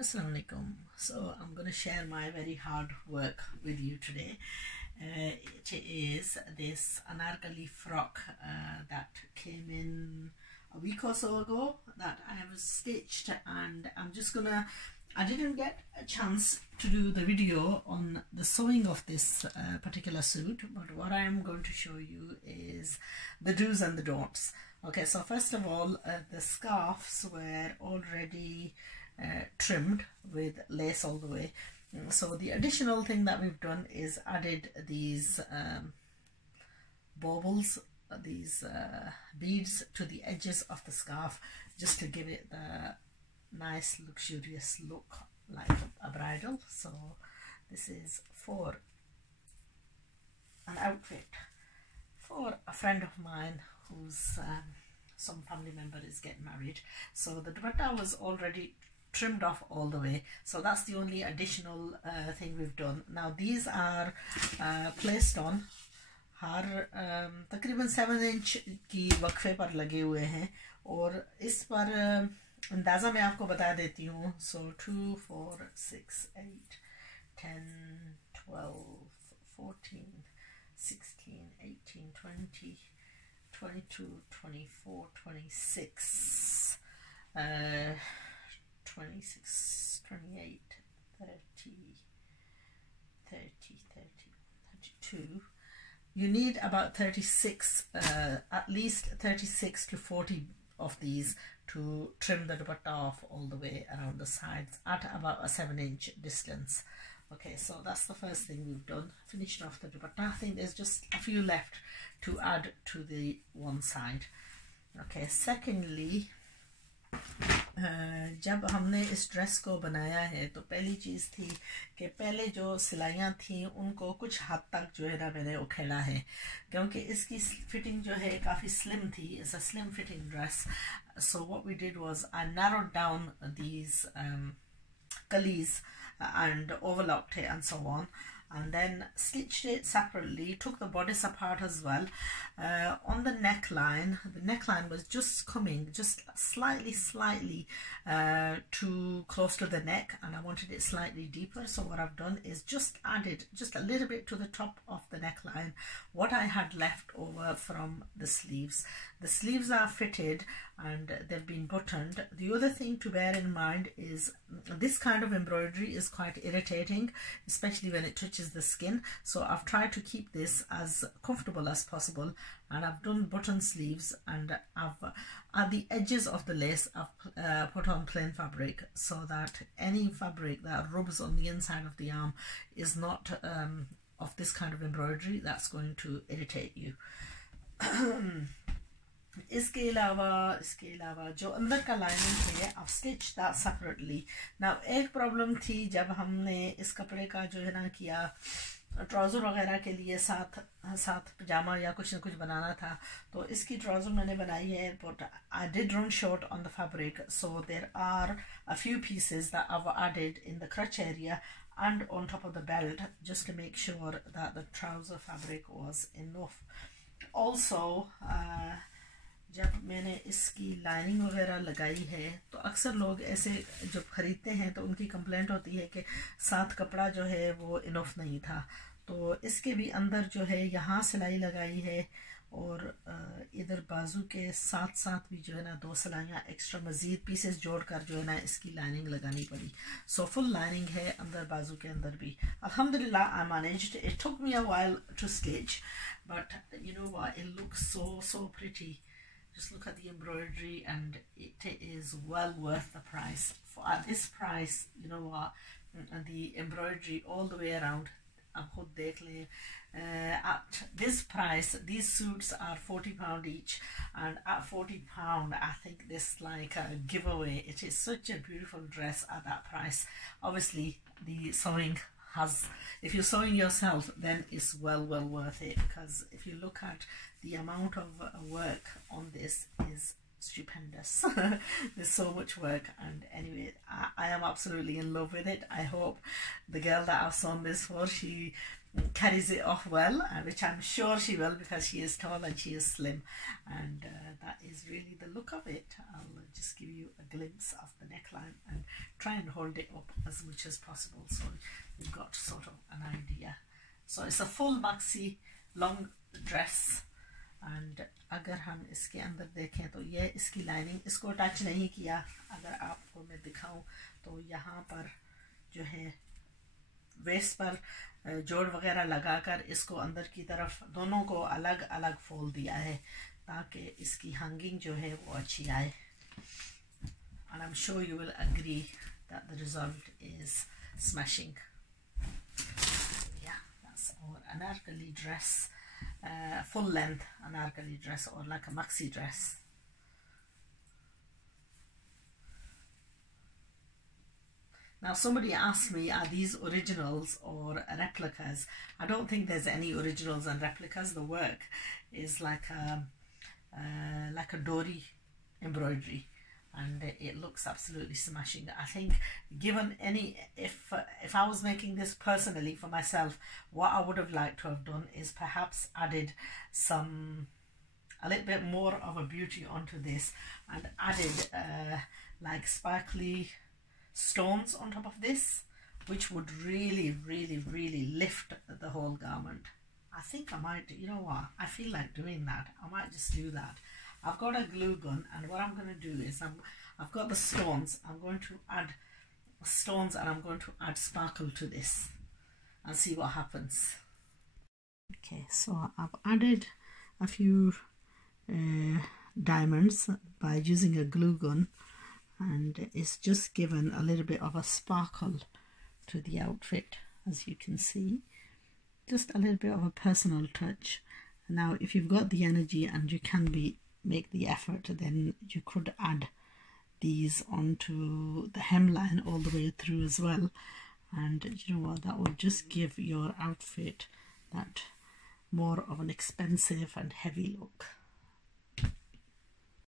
Assalamu alaikum. So I'm going to share my very hard work with you today. It is this anarkali frock that came in a week or so ago that I have stitched, and I didn't get a chance to do the video on the sewing of this particular suit, but what I am going to show you is the do's and the don'ts. Okay, so first of all, the scarves were already trimmed with lace all the way. So the additional thing that we've done is added these baubles, these beads to the edges of the scarf, just to give it the nice luxurious look like a bridal. So this is for an outfit for a friend of mine whose some family member is getting married. So the dupatta was already trimmed off all the way, so that's the only additional thing we've done. Now these are placed on हर तकरीबन 7 inch की वक्फे पर लगे हुए हैं, और इस पर अंदाज़ा मैं आपको बता देती हूँ. सो 2 4 6 8 10 12 14 16 18 20 22 24 26 26 28 30 32. You need about 36, at least 36 to 40 of these to trim the dupatta off all the way around the sides at about a 7-inch distance. Okay, so that's the first thing we've done, finished off the dupatta. I think there's just a few left to add to the one side. Okay, secondly, जब हमने इस dress को बनाया है तो पहली चीज़ थी कि पहले जो सिलाइयाँ थी उनको कुछ हद तक जो है ना मैंने उखेड़ा है, क्योंकि इसकी फिटिंग जो है काफ़ी स्लिम थी. It's a slim fitting dress. So what we did was I narrowed down these gullies and overlocked it and so on, and then stitched it separately, took the bodice apart as well. On the neckline was just coming just slightly too close to the neck, and I wanted it slightly deeper. So what I've done is just added just a little bit to the top of the neckline what I had left over from the sleeves. The sleeves are fitted and they've been buttoned. The other thing to bear in mind is this kind of embroidery is quite irritating, especially when it touches the skin. So I've tried to keep this as comfortable as possible, and I've done button sleeves, and I've at the edges of the lace I've put on plain fabric, so that any fabric that rubs on the inside of the arm is not of this kind of embroidery that's going to irritate you. इसके अलावा जो अंदर का lining है I've stitched that separately. Now एक problem थी जब हमने इस कपड़े का जो है ना किया, ट्राउज़र वगैरह के लिए साथ पजामा या कुछ ना कुछ बनाना था, तो इसकी ट्राउज़र मैंने बनाई है, but I did run short on the fabric, so there are a few pieces that I've added in the crotch area and on top of the belt, just to make sure that the trouser fabric was enough. Also जब मैंने इसकी lining वगैरह लगाई है तो अक्सर लोग ऐसे जब ख़रीदते हैं तो उनकी कंप्लेंट होती है कि साथ कपड़ा जो है वो इनफ नहीं था. तो इसके भी अंदर जो है यहाँ सिलाई लगाई है, और इधर बाजू के साथ भी जो है ना 2 सिलाइयाँ एक्स्ट्रा मज़ीद पीसेस जोड़कर जो है ना इसकी लाइनिंग लगानी पड़ी. सो फुल लाइनिंग है अंदर, बाजू के अंदर भी. अल्हम्दुलिल्लाह I managed. It took me a while to stitch, but you know what, it looks so pretty. Just look at the embroidery, and it is well worth the price. At this price, you know what, the embroidery all the way around, at this price these suits are £40 each, and at £40 I think this is like a giveaway. It is such a beautiful dress at that price. Obviously the sewing has, if you're sewing yourself, then it's well worth it, because if you look at the amount of work on this is stupendous. There's so much work, and anyway, I am absolutely in love with it. I hope the girl that I've sewn this for, she carries it off well, which I'm sure she will, because she is tall and she is slim, and that is really the look of it. I'll just give you a glimpse of the neckline and try and hold it up as much as possible so you've got sort of an idea. So it's a full maxi long dress, and अगर हम इसके अंदर देखें तो ये इसकी lining, इसको touch नहीं किया, अगर आपको मैं दिखाऊं तो यहाँ पर जो है वेस्ट पर जोड़ वगैरह लगाकर इसको अंदर की तरफ दोनों को अलग अलग फोल्ड दिया है ताकि इसकी हैंगिंग जो है वो अच्छी आए. And I'm sure you will agree that the result is smashing. Yeah, that's our anarkali dress, full length anarkali dress, or like a maxi dress. Now somebody asked me, are these originals or replicas? I don't think there's any originals and replicas. The work is like a dory embroidery, and it looks absolutely smashing. I think given any, if I was making this personally for myself, what I would have liked to have done is perhaps added a little bit more of a beauty onto this, and added like sparkly stones on top of this, which would really lift the whole garment. I think I might, you know what, I feel like doing that. I might just do that. I've got a glue gun, and what I'm going to do is I've got the stones. I'm going to add stones, and I'm going to add sparkle to this and see what happens. Okay, so I've added a few diamonds by using a glue gun, and it's just given a little bit of a sparkle to the outfit, as you can see. Just a little bit of a personal touch. Now if you've got the energy and you can make the effort, then you could add these onto the hemline all the way through as well, and you know what, that will just give your outfit that more of an expensive and heavy look.